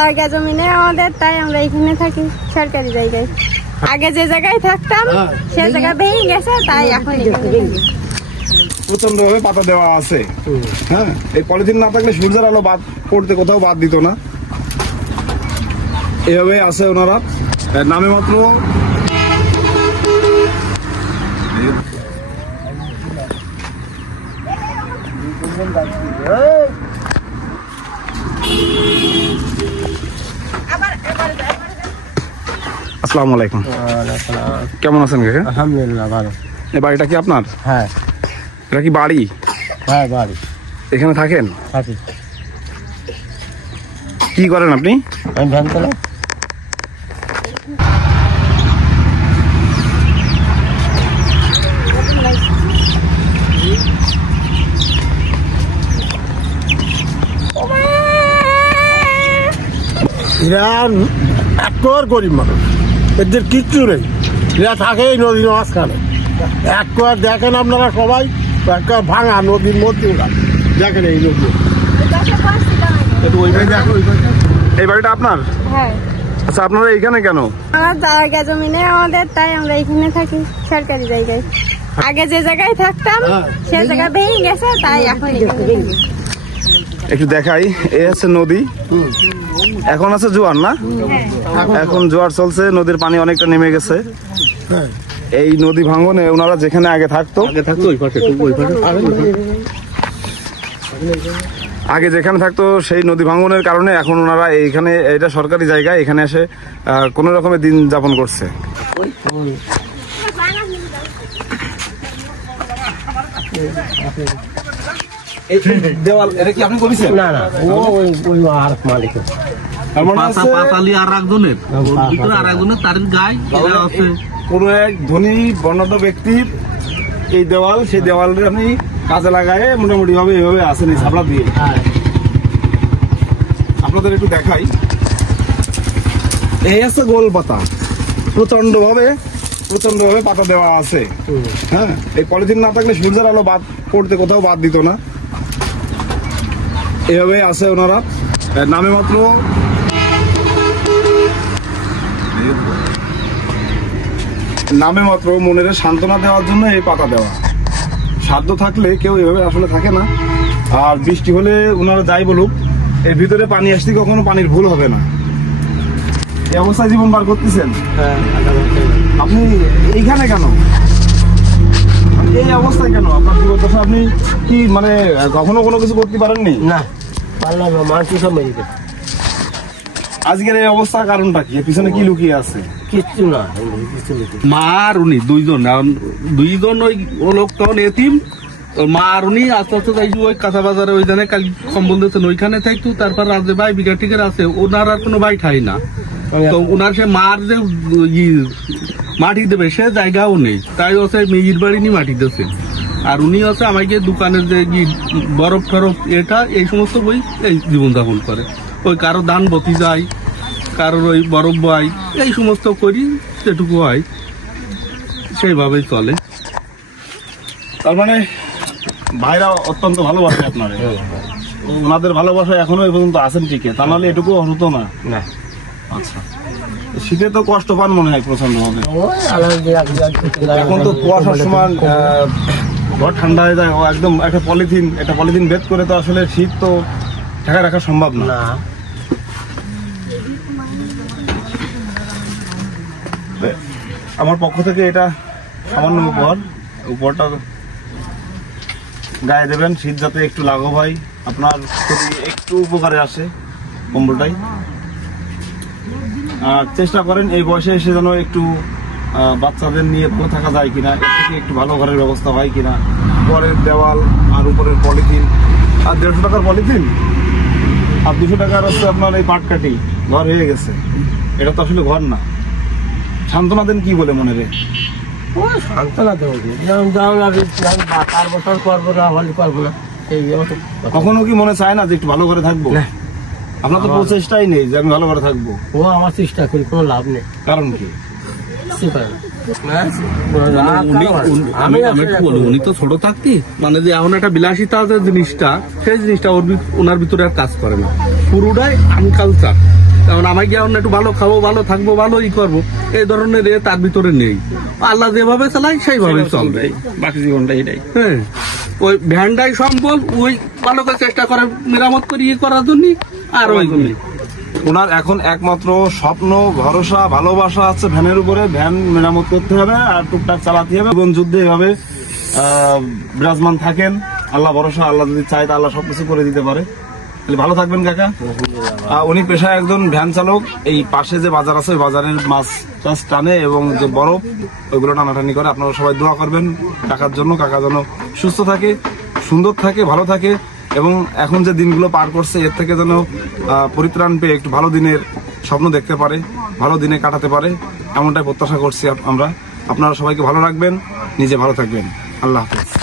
জায়গা জমিনে আমাদের, তাই আমরা এখানে থাকি সরকারি জায়গায়। আগে যে জায়গায় থাকতাম সে জায়গা ভেঙে গেছে, তাই এখন প্রচন্ড ভাবে পাতা দেওয়া আছে। হ্যাঁ, এই পলিথিন না থাকলে সূর্যের আলো বাদ পড়তে কোথাও বাদ দিত না। এভাবে আছে ওনারা, নামে মাত্র আসসালামু আলাইকুম। কেমন আছেন কাকা? আলহামদুলিল্লাহ ভালো। এই বাড়িটা কি আপনার? হ্যাঁ। এটা কি বাড়ি? হ্যাঁ বাড়ি। এখানে থাকেন? থাকি। কি করেন আপনি? আমি ভ্যান চালাই। এরা এত গরিব মানুষ, এদের কিচ্ছু নেই। এরা থাকে এই নদীর মাঝখানে। এক করে দেখেন আপনারা সবাই, একটা ভাঙা নদীর মধ্যে দেখেন এই নদী। এই বাড়িটা আপনার? হ্যাঁ। আচ্ছা, আপনারা এইখানে কেন? আমার জায়গা জমিনে আমাদের, তাই আমরা এখানে থাকি সরকারি জায়গায়। আগে যে জায়গায় থাকতাম সে জায়গা ভেঙে গেছে, তাই এখন একটু দেখাই। এই হচ্ছে নদী, এখন আছে জোয়ার না? এখন জোয়ার চলছে, নদীর পানি অনেকটা নেমে গেছে। এই নদী ভাঙনে ওনারা যেখানে আগে থাকতো আগে যেখানে থাকতো সেই নদী ভাঙনের কারণে এখন ওনারা এইখানে, এটা সরকারি জায়গা, এখানে এসে কোন রকমের দিন যাপন করছে। দেওয়াল এটা কি আপনি করেছেন? না না, ওই আর মালিক কোন এক ধনী বর্ণাঢ্য ব্যক্তির এই দেওয়াল, সেই দেওয়ালটা আপনি কাজে লাগায় মোটামুটি ভাবে এইভাবে আসেন এই ছাপড়া দিয়ে। আপনাদের একটু দেখাই। এই আছে গোল পাতা, প্রচন্ড ভাবে পাতা দেওয়া আছে। হ্যাঁ, এই পলিথিন না থাকলে সূর্যের আলো বাদ পড়তে কোথাও বাদ দিত না। এভাবে আছে ওনারা, নামে মাত্র মনের সান্ত্বনা দেওয়ার জন্য এই পাতা দেওয়া। সাধ্য থাকলে কেউ এভাবে আসলে থাকে না। আর বৃষ্টি হলে ওনারা যাই বলুক, এর ভিতরে পানি আসতে কখনো পানির ভুল হবে না। এই অবস্থায় জীবন বার করতেছেন আপনি এইখানে কেন? এই অবস্থায় কেন আপনার জীবনদশা? আপনি কি মানে কখনো কোনো কিছু করতে পারেননি? না, পারলাম না। মানুষ সব মেরে গেছে। আজকের এই অবস্থার কারণটা কি? পিছনে কি লুকিয়ে আছে? কিচ্ছু না, মা আর উনি দুইজন ওই লোক তখন এতিম। মা আর উনি আস্তে আস্তে যাইছি ওই কাঁচা বাজারে, ওই জানে কাল কম্বল দিতেন, ওইখানে থাকতো। তারপর রাজে ভাই বিঘা টিকের আছে, ওনার আর কোনো ভাই ঠাই না। তো ওনার সে মার যে মাটি দেবে সে জায়গাও নেই, তাই হচ্ছে মেয়ের বাড়ি নিয়ে মাটি দিয়েছে। আর উনি হচ্ছে আমাকে দোকানের যে বরফ টরফ এটা এই সমস্ত বই এই জীবনযাপন করে। ওই কারো ধান বতি যায়, কারোর ওই বরফ বয়, এই সমস্ত করি, যেটুকু হয় সেইভাবেই চলে। তার মানে ভাইরা অত্যন্ত ভালোবাসে আপনারা, ওনাদের ভালোবাসা এখনো এই পর্যন্ত আছেন টিকে, তা নাহলে এটুকু হতো না। আচ্ছা, শীতে তো কষ্ট পান মনে হয় প্রচন্ড ভাবে। এখন তো কুয়াশার সময় ঘর ঠান্ডা হয়ে যায়, একদম একটা পলিথিন ভেদ করে তো আসলে শীত তো ঢাকা রাখা সম্ভব না। আমার পক্ষ থেকে এটা সামান্য উপহারটা গায়ে দেবেন, শীত যাতে একটু লাঘব হয়, আপনার একটু উপকারে আসে কম্বলটাই। আর চেষ্টা করেন এই বয়সে এসে যেন একটু বাচ্চাদের নিয়ে ভালো থাকা যায় কিনা, এর থেকে একটু ভালো ঘরের ব্যবস্থা হয় কিনা। পরের দেওয়াল আর উপরের পলিথিন, আর 150 টাকার পলিথিন আর 200 টাকার হচ্ছে আপনার এই পাটকাঠি ঘর হয়ে গেছে। এটা তো আসলে ঘর না। সান্ত্বনা দেন কি বলে মনে রে? সান্ত্বনা দেবো, কখনো কি মনে চায় না যে একটু ভালো করে থাকবো? আপনার তো প্রচেষ্টাই নেই যে আমি ভালো করে থাকবো। ও আমার চেষ্টা করি, কোনো লাভ নেই। কারণ কি? উনি তো ছোট থাকতি মানে যে এখন একটা বিলাসিতা যে জিনিসটা, সেই জিনিসটা ওনার ভিতরে আর কাজ করে না, পুরোটাই আনকালচার। কারণ আমাকে এখন একটু ভালো খাবো, ভালো থাকবো, ভালোই করবো, এই ধরনের তার ভিতরে নেই। আল্লাহ যেভাবে চালায় সেইভাবে চলবে, বাকি জীবনটা এটাই। হ্যাঁ, ওই ভ্যানটাই সম্বল, ওই ভালো করে চেষ্টা করে মেরামত করে ইয়ে করার জন্য। আর ওই ওনার এখন একমাত্র স্বপ্ন, ভরসা, ভালোবাসা আছে ভ্যানের উপরে। ভ্যান মেরামত করতে হবে আর টুকটাক চালাতে হবে। জীবন যুদ্ধে এভাবে বিরাজমান থাকেন। আল্লাহ ভরসা, আল্লাহ যদি চায় তা আল্লাহ সবকিছু করে দিতে পারে। ভালো থাকবেন কাকা। উনি পেশায় একজন ভ্যান চালক। এই পাশে যে বাজার আছে ওই বাজারের মাছ টাছ টানে এবং যে বরফ ওইগুলো টানাটানি করে। আপনারা সবাই দোয়া করবেন কাকার জন্য। কাকা যেন সুস্থ থাকে, সুন্দর থাকে, ভালো থাকে এবং এখন যে দিনগুলো পার করছে এর থেকে যেন পরিত্রাণ পেয়ে একটু ভালো দিনের স্বপ্ন দেখতে পারে, ভালো দিনে কাটাতে পারে, এমনটাই প্রত্যাশা করছি আমরা। আপনারা সবাইকে ভালো রাখবেন, নিজে ভালো থাকবেন। আল্লাহ হাফেজ।